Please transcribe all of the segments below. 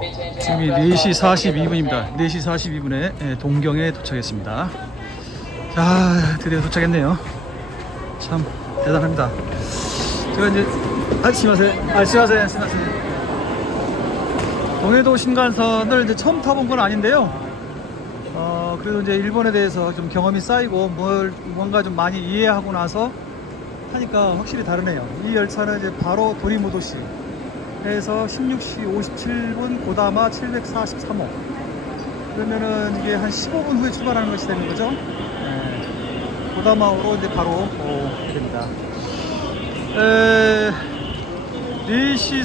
지금이 4시 42분입니다. 4시 42분에 동경에 도착했습니다. 자, 드디어 도착했네요. 참 대단합니다. 제가 이제 아침하세요. 아침하세요. 아침하세요. 동해도 신간선을 이제 처음 타본 건 아닌데요. 어, 그래도 이제 일본에 대해서 좀 경험이 쌓이고 뭘 뭔가 좀 많이 이해하고 나서 타니까 확실히 다르네요. 이 열차는 이제 바로 도리모도시 해서 16시 57분 고다마 743호 그러면은 이게 한 15분 후에 출발하는 것이 되는 거죠. 네. 고다마호로 이제 바로 어, 하게 됩니다. 에, 4시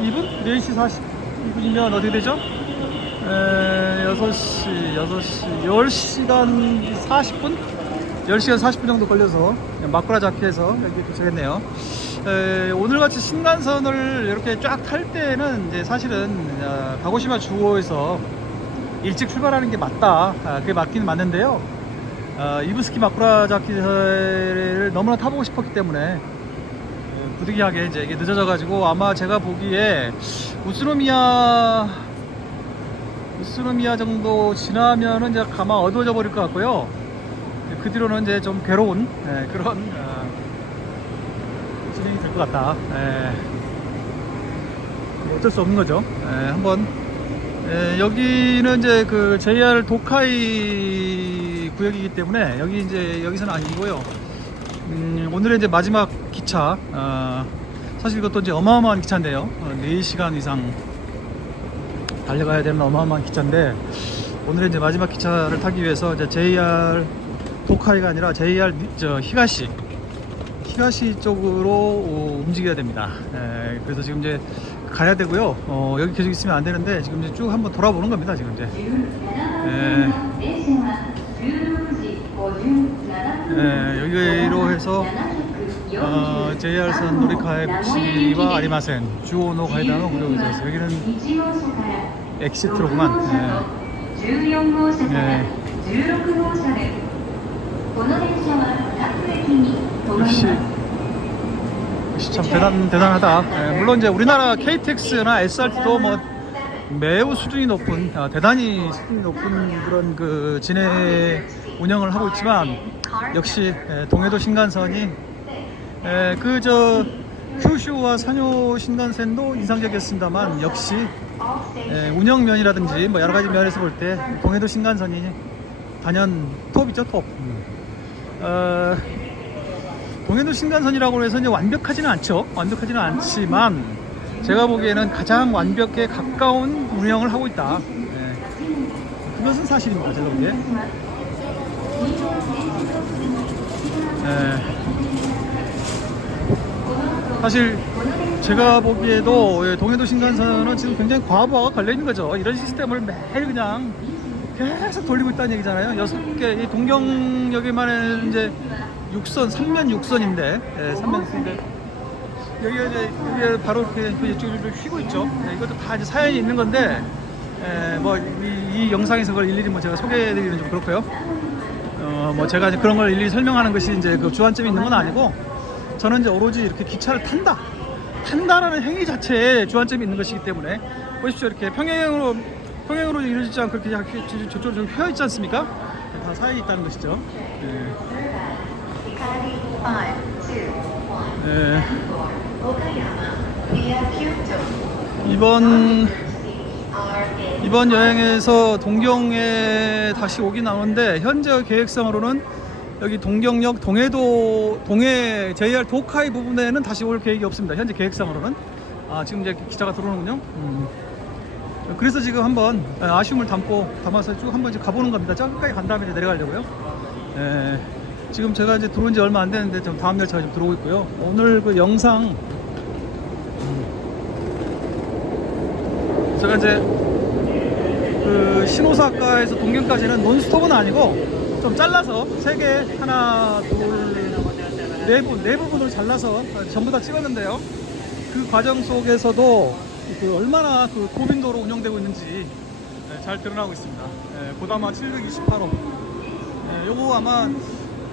42분? 4시 42분이면 어떻게 되죠? 에, 6시, 6시, 10시간 40분? 10시간 40분 정도 걸려서 마쿠라 자키에서 여기 도착했네요. 에, 오늘같이 신간선을 이렇게 쫙 탈 때는 이제 사실은 어, 가고시마 주호에서 일찍 출발하는 게 맞다. 아, 그게 맞긴 맞는데요. 어, 이브스키 마쿠라자키를 너무나 타보고 싶었기 때문에 에, 부득이하게 이제 이게 늦어져가지고 아마 제가 보기에 우스노미야 우스노미야 정도 지나면은 이제 가마 어두워져 버릴 것 같고요. 그 뒤로는 이제 좀 괴로운 예, 그런 어, 될 것 같다. 예. 뭐 어쩔 수 없는 거죠. 예, 한번 예, 여기는 이제 그 JR 도카이 구역이기 때문에 여기 이제 여기서는 아니고요. 음, 오늘의 이제 마지막 기차. 어, 사실 이것도 이제 어마어마한 기차인데요. 어, 4시간 이상 달려가야 되는 어마어마한 기차인데 오늘의 이제 마지막 기차를 타기 위해서 이제 JR 도카이가 아니라 JR 니- 저 히가시 히가시 쪽으로 어, 움직여야 됩니다. 에, 그래서 지금 이제 가야 되고요. 어, 여기 계속 있으면 안 되는데 지금 이제 쭉 한번 돌아보는 겁니다. 지금 이제. 에, 에, 여기로 해서 어, JR선 노리카의 부치와 아리마센 주오노 가이다노 구역에서 여기는 엑시트로구만. 예. 14 역시. 역시 참 대단 대단하다. 네, 예, 물론 이제 우리나라 KTX나 SRT도 뭐 매우 수준이 높은 아, 대단히 수준이 높은 그런 그 진해 운영을 하고 있지만 역시 예, 동해도 신간선이 예, 그저 큐슈와 산요 신간센도 인상적이었습니다만 역시 예, 운영 면이라든지 뭐 여러 가지 면에서 볼 때 동해도 신간선이 단연 톱이죠 톱. 음. 어, 동해도 신간선이라고 해서 이제 완벽하지는 않죠. 완벽하지는 않지만 제가 보기에는 가장 완벽에 가까운 운영을 하고 있다. 예. 그것은 사실입니다. 제가 보기에. 예. 사실 제가 보기에도 예, 동해도 신간선은 지금 굉장히 과부하가 걸려 있는 거죠. 이런 시스템을 매일 그냥 계속 돌리고 있다는 얘기잖아요. 여섯 개, 이 동경역에만 이제 6선, 3면 6선인데, 예, 3면 6선인데, 여기가 이제, 여기 바로 그 이쪽으로 휘고 있죠. 예, 이것도 다 이제 사연이 있는 건데, 예, 뭐, 이, 이 영상에서 그걸 일일이 뭐 제가 소개해드리는 좀 그렇고요. 어, 뭐 제가 이제 그런 걸 일일이 설명하는 것이 이제 그 주안점이 있는 건 아니고, 저는 이제 오로지 이렇게 기차를 탄다. 탄다라는 행위 자체에 주안점이 있는 것이기 때문에, 보십시오. 이렇게 평행으로, 평행으로 이루어지지 않고 약간 저쪽으로 좀 휘어 있지 않습니까? 다 사연이 있다는 것이죠. 예. 예. 이번 이번 여행에서 동경에 다시 오긴 나오는데 현재 계획상으로는 여기 동경역 동해도 동해 JR 도카이 부분에는 다시 올 계획이 없습니다. 현재 계획상으로는 아 지금 이제 기차가 들어오는군요. 음. 그래서 지금 한번 아쉬움을 담고 담아서 쭉 한번 이제 가보는 겁니다. 저기까지 간 다음에 이제 내려가려고요. 예, 지금 제가 이제 들어온 지 얼마 안 됐는데 좀 다음 열차가 지금 들어오고 있고요. 오늘 그 영상 음, 제가 이제 그 신호사카에서 동경까지는 논스톱은 아니고 좀 잘라서 세 개 하나 둘네 부 네 부분으로 잘라서 전부 다 찍었는데요. 그 과정 속에서도 그 얼마나 그 고빈도로 운영되고 있는지 네, 잘 드러나고 있습니다. 예, 고다마 728호. 예, 요거 아마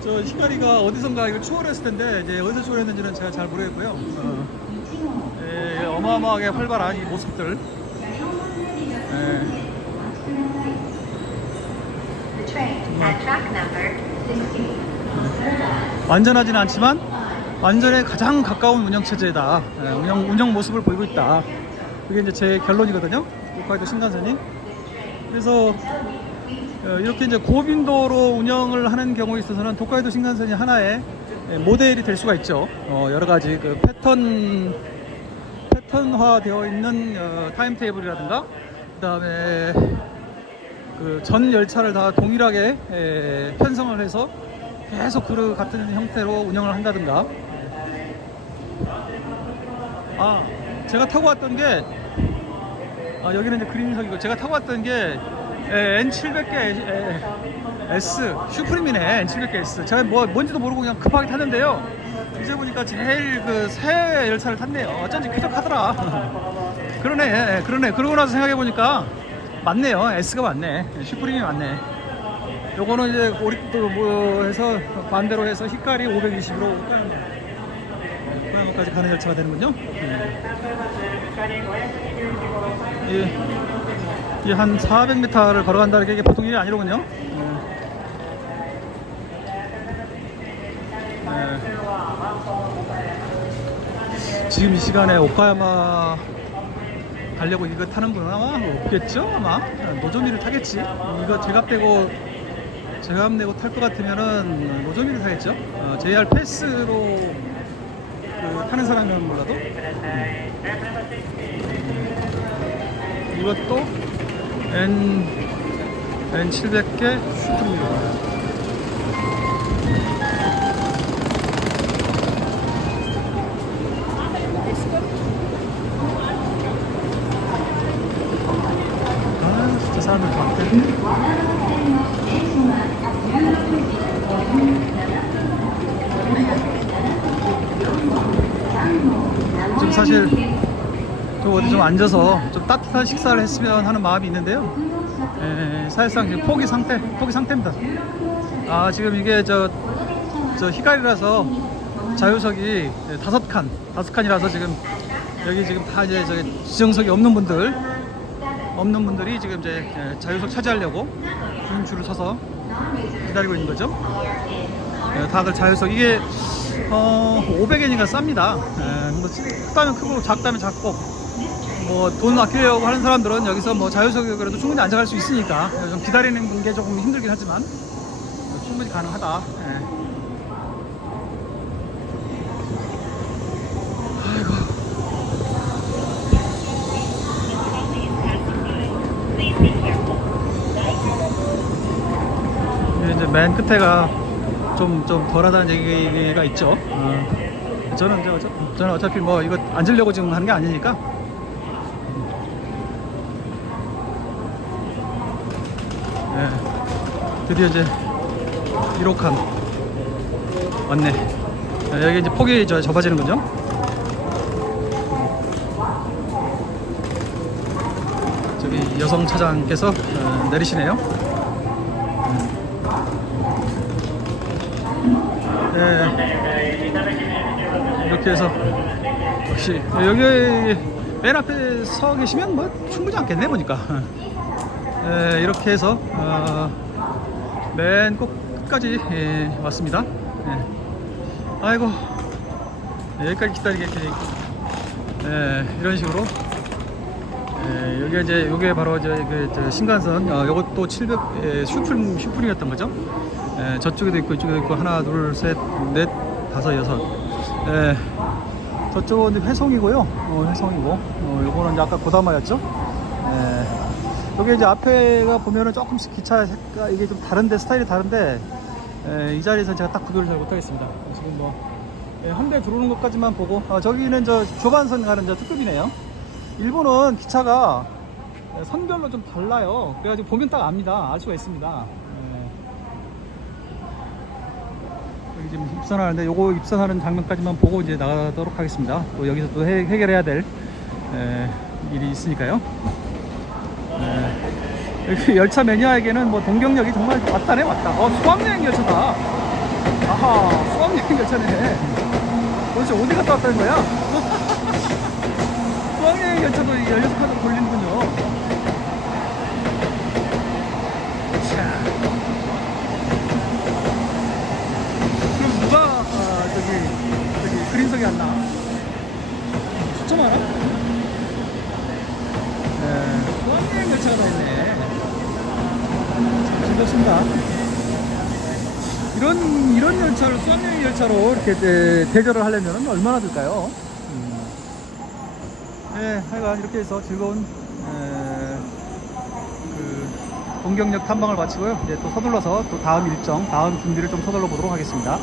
저 히카리가 어디선가 이걸 초월했을 텐데 이제 어디서 초월했는지는 제가 잘 모르겠고요. 어, 예, 예, 어마어마하게 활발한 이 모습들. 예, The train at track number 16. 완전하지는 않지만 완전에 가장 가까운 운영 체제다. 예, 운영 운영 모습을 보이고 있다. 그게 이제 제 결론이거든요. 홋카이도 신간선이. 그래서 어, 이렇게 이제 고빈도로 운영을 하는 경우에 있어서는 도카이도 신간선이 하나의 예, 모델이 될 수가 있죠. 어, 여러 가지 그 패턴 패턴화 되어 있는 어, 타임 테이블이라든가 그다음에 그 전 열차를 다 동일하게 에, 편성을 해서 계속 그 같은 형태로 운영을 한다든가 아 제가 타고 왔던 게 아, 여기는 이제 그림석이고 제가 타고 왔던 게 에, N700개 에, S 슈프림이네 N700개 S. 제가 뭐 뭔지도 모르고 그냥 급하게 탔는데요. 이제 보니까 제일 그 새 열차를 탔네요. 어쩐지 쾌적하더라. 그러네 그러네. 그러고 나서 생각해 보니까 맞네요. S가 맞네. 슈프림이 맞네. 요거는 이제 오리또 뭐 해서 반대로 해서 히카리 520으로 고양어까지 가는 열차가 되는군요. 이한 400m를 걸어간다는 게 이게 보통 일이 아니로군요. 네. 네. 지금 이 시간에 오카야마 가려고 이거 타는 분은 아마 없겠죠? 아마 노조미를 타겠지. 이거 제값 대고 제값 내고 탈 것 같으면은 노조미를 타겠죠. 어, JR 패스로 그 타는 사람이면 몰라도 음. 이것도 N N 700개 슈프입니다. 아 진짜 사람들 많대. 사실 좀 어디 좀 앉아서 좀 따뜻한 식사를 했으면 하는 마음이 있는데요. 에, 사실상 지금 포기 상태, 포기 상태입니다. 아 지금 이게 저, 저 히카리라서 자유석이 다섯 칸, 다섯 칸이라서 지금 여기 지금 다 이제 저기 지정석이 없는 분들, 없는 분들이 지금 이제 자유석 차지하려고 긴 줄을 서서 기다리고 있는 거죠. 예, 다들 자유석 이게 어 500엔이니까 쌉니다. 예, 뭐 크다면 크고 작다면 작고 뭐 돈 아끼려고 하는 사람들은 여기서 뭐 자유석이 그래도 충분히 앉아갈 수 있으니까 좀 기다리는 게 조금 힘들긴 하지만 충분히 가능하다. 예. 맨 끝에가 좀, 좀 덜하다는 얘기가 있죠. 어. 저는, 저, 저, 저는 어차피 뭐 이거 앉으려고 지금 하는 게 아니니까. 네. 드디어 이제 1호칸 왔네. 네, 여기 이제 폭이 저, 접어지는군요. 저기 여성 차장께서 어, 내리시네요. 네. 이렇게 해서 역시 여기 맨 앞에 서 계시면 뭐 충분히 않겠네 보니까 네, 이렇게 해서 어, 맨 끝까지 예, 왔습니다 네. 아이고 여기까지 기다리게 네, 이런 식으로 예, 여기 이제 요게 바로 이제 그, 저 신간선 어, 요것도 700 예, 슈프림 슈프림이었던 거죠. 예, 저쪽에도 있고 이쪽에도 있고 하나 둘 셋 넷 다섯 여섯. 예, 저쪽은 이제 회송이고요. 어, 회송이고 어, 요거는 이제 아까 고다마였죠. 예, 여기 이제 앞에가 보면은 조금씩 기차 색깔 이게 좀 다른데 스타일이 다른데 예, 이 자리에서 제가 딱 구별을 잘 못하겠습니다. 지금 뭐한대 들어오는 것까지만 보고 아, 저기는 저 조반선 가는 저 특급이네요. 일본은 기차가 선별로 좀 달라요. 그래가지고 보면 딱 압니다. 알 수가 있습니다. 예. 여기 지금 입선하는데 요거 입선하는 장면까지만 보고 이제 나가도록 하겠습니다. 또 여기서 또 해, 결해야될 에, 일이 있으니까요. 예. 여기 열차 매니아에게는 뭐 동경역이 정말 왔다네 왔다. 어 수학여행 열차다. 아하 수학여행 열차네. 도대체 어디 갔다 왔다는 거야? 수학여행 열차도 이 열려서 카드로 돌리는군요. 자. 그럼 누가 아, 저기 저기 그린석이 안 나? 진짜 많아? 네, 수학여행 열차가 다 있네. 참 즐겁습니다. 이런 이런 열차를 수학여행 열차로 이렇게 대, 대절을 하려면 얼마나 들까요? 음. 네, 하여간 이렇게 해서 즐거운 에, 그 동경역 탐방을 마치고요. 이제 또 서둘러서 또 다음 일정, 다음 준비를 좀 서둘러 보도록 하겠습니다.